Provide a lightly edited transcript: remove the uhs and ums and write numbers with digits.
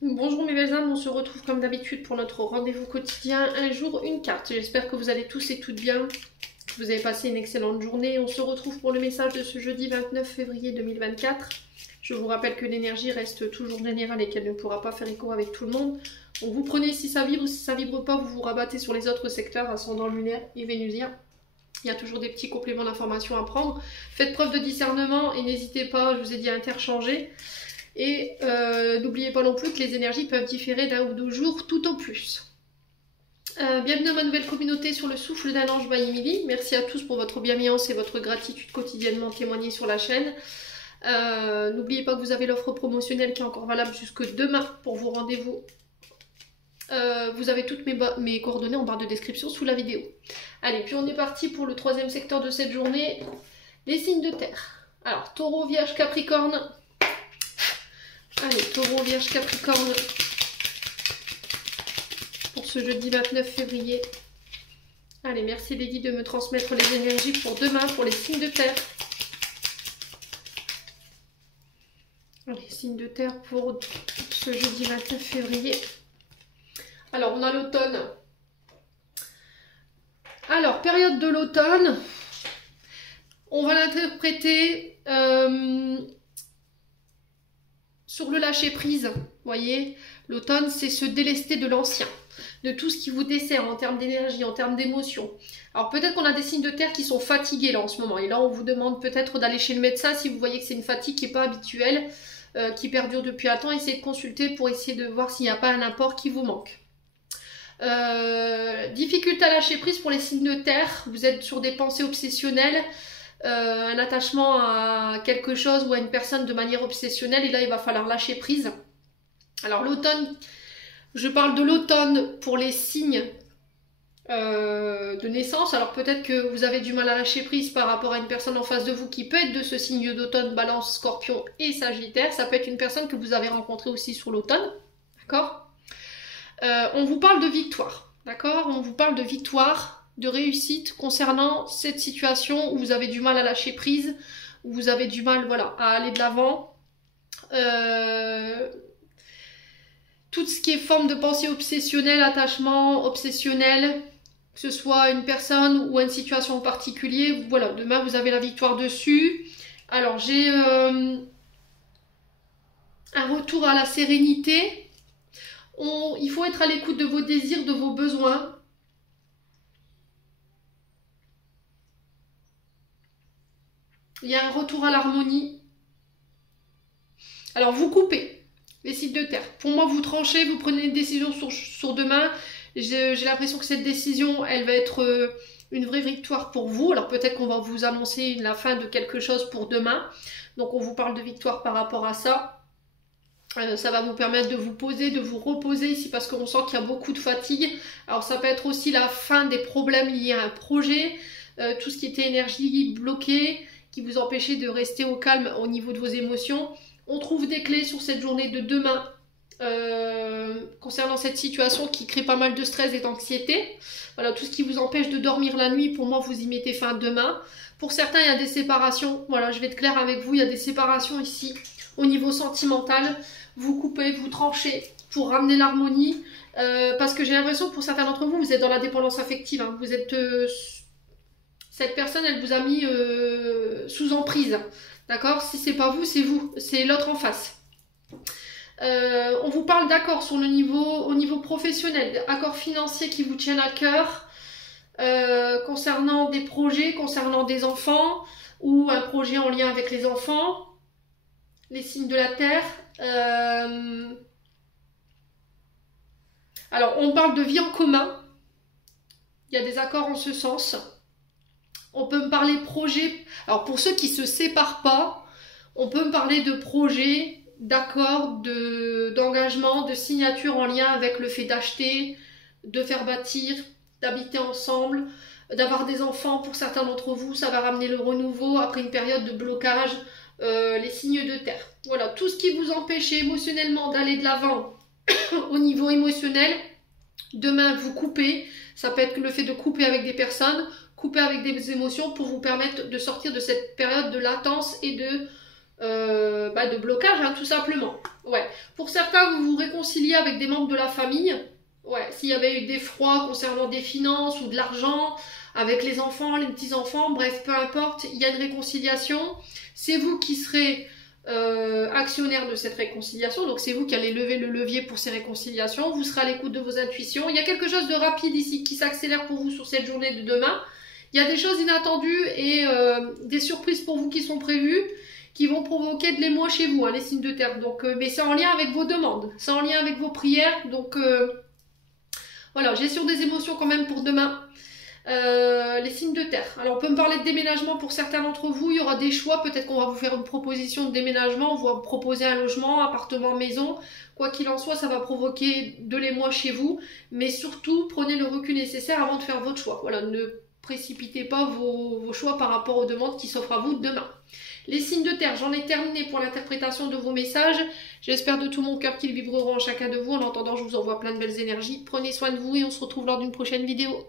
Bonjour mes belles âmes, on se retrouve comme d'habitude pour notre rendez-vous quotidien, un jour, une carte. J'espère que vous allez tous et toutes bien, que vous avez passé une excellente journée. On se retrouve pour le message de ce jeudi 29 février 2024. Je vous rappelle que l'énergie reste toujours générale et qu'elle ne pourra pas faire écho avec tout le monde. Donc vous prenez si ça vibre, si ça vibre pas, vous vous rabattez sur les autres secteurs, ascendant lunaire et vénusien. Il y a toujours des petits compléments d'information à prendre. Faites preuve de discernement et n'hésitez pas, je vous ai dit, à interchanger. Et n'oubliez pas non plus que les énergies peuvent différer d'un ou deux jours tout au plus. Bienvenue dans ma nouvelle communauté sur le souffle d'un ange by Emily. Merci à tous pour votre bienveillance et votre gratitude quotidiennement témoignée sur la chaîne. N'oubliez pas que vous avez l'offre promotionnelle qui est encore valable jusque demain pour vos rendez-vous. Vous avez toutes mes coordonnées en barre de description sous la vidéo. Allez, puis on est parti pour le troisième secteur de cette journée, les signes de terre. Alors, Taureau, Vierge, Capricorne. Allez, Taureau, Vierge, Capricorne pour ce jeudi 29 février. Allez, merci les guides de me transmettre les énergies pour demain, pour les signes de terre. Allez, signes de terre pour ce jeudi 29 février. Alors, on a l'automne. Alors, période de l'automne, on va l'interpréter sur le lâcher prise. Vous voyez, l'automne, c'est se délester de l'ancien, de tout ce qui vous dessert en termes d'énergie, en termes d'émotion. Alors, peut-être qu'on a des signes de terre qui sont fatigués là en ce moment. Et là, on vous demande peut-être d'aller chez le médecin si vous voyez que c'est une fatigue qui n'est pas habituelle, qui perdure depuis un temps. Essayez de consulter pour essayer de voir s'il n'y a pas un apport qui vous manque. Difficulté à lâcher prise pour les signes de terre. Vous êtes sur des pensées obsessionnelles, un attachement à quelque chose ou à une personne de manière obsessionnelle, et là il va falloir lâcher prise. Alors l'automne, je parle de l'automne pour les signes de naissance. Alors peut-être que vous avez du mal à lâcher prise par rapport à une personne en face de vous qui peut être de ce signe d'automne, Balance, Scorpion et Sagittaire. Ça peut être une personne que vous avez rencontrée aussi sur l'automne, d'accord? On vous parle de victoire, d'accord? On vous parle de victoire, de réussite concernant cette situation où vous avez du mal à lâcher prise, où vous avez du mal, voilà, à aller de l'avant. Tout ce qui est forme de pensée obsessionnelle, attachement obsessionnel, que ce soit une personne ou une situation en particulier, voilà, demain vous avez la victoire dessus. Alors j'ai un retour à la sérénité. Il faut être à l'écoute de vos désirs, de vos besoins. Il y a un retour à l'harmonie. Alors, vous coupez les signes de terre. Pour moi, vous tranchez, vous prenez une décision sur demain. J'ai l'impression que cette décision, elle va être une vraie victoire pour vous. Alors, peut-être qu'on va vous annoncer la fin de quelque chose pour demain. Donc, on vous parle de victoire par rapport à ça. Ça va vous permettre de vous poser, de vous reposer ici parce qu'on sent qu'il y a beaucoup de fatigue. Alors ça peut être aussi la fin des problèmes liés à un projet, tout ce qui était énergie bloquée, qui vous empêchait de rester au calme au niveau de vos émotions. On trouve des clés sur cette journée de demain concernant cette situation qui crée pas mal de stress et d'anxiété. Voilà, tout ce qui vous empêche de dormir la nuit, pour moi vous y mettez fin demain. Pour certains il y a des séparations, voilà, je vais être claire avec vous, il y a des séparations ici au niveau sentimental. Vous coupez, vous tranchez pour ramener l'harmonie. Parce que j'ai l'impression que pour certains d'entre vous, vous êtes dans la dépendance affective. Hein. Vous êtes, cette personne, elle vous a mis sous emprise. D'accord? Si c'est pas vous, c'est vous. C'est l'autre en face. On vous parle d'accords sur le niveau, au niveau professionnel. Accords financiers qui vous tiennent à cœur. Concernant des projets, concernant des enfants. Ou un projet en lien avec les enfants. Les signes de la terre. Alors, on parle de vie en commun. Il y a des accords en ce sens. On peut me parler projet. Alors, pour ceux qui ne se séparent pas, on peut me parler de projet, d'accords, d'engagement, de signature en lien avec le fait d'acheter, de faire bâtir, d'habiter ensemble, d'avoir des enfants. Pour certains d'entre vous, ça va ramener le renouveau après une période de blocage. Les signes de terre. Voilà, tout ce qui vous empêche émotionnellement d'aller de l'avant au niveau émotionnel, demain vous coupez. Ça peut être le fait de couper avec des personnes, couper avec des émotions pour vous permettre de sortir de cette période de latence et de blocage, hein, tout simplement. Ouais. Pour pour certains, vous vous réconciliez avec des membres de la famille. Ouais, s'il y avait eu des froids concernant des finances ou de l'argent, avec les enfants, les petits-enfants, bref, peu importe, il y a une réconciliation. C'est vous qui serez actionnaire de cette réconciliation, donc c'est vous qui allez lever le levier pour ces réconciliations. Vous serez à l'écoute de vos intuitions. Il y a quelque chose de rapide ici qui s'accélère pour vous sur cette journée de demain. Il y a des choses inattendues et des surprises pour vous qui sont prévues, qui vont provoquer de l'émoi chez vous, hein, les signes de terre. Donc, mais c'est en lien avec vos demandes, c'est en lien avec vos prières. Donc voilà, gestion des émotions quand même pour demain. Les signes de terre. Alors on peut me parler de déménagement pour certains d'entre vous, il y aura des choix, peut-être qu'on va vous faire une proposition de déménagement, on va vous proposer un logement, appartement, maison, quoi qu'il en soit, ça va provoquer de l'émoi chez vous, mais surtout prenez le recul nécessaire avant de faire votre choix. Voilà, ne précipitez pas vos choix par rapport aux demandes qui s'offrent à vous demain. Les signes de terre, j'en ai terminé pour l'interprétation de vos messages. J'espère de tout mon cœur qu'ils vibreront en chacun de vous. En attendant, je vous envoie plein de belles énergies. Prenez soin de vous et on se retrouve lors d'une prochaine vidéo.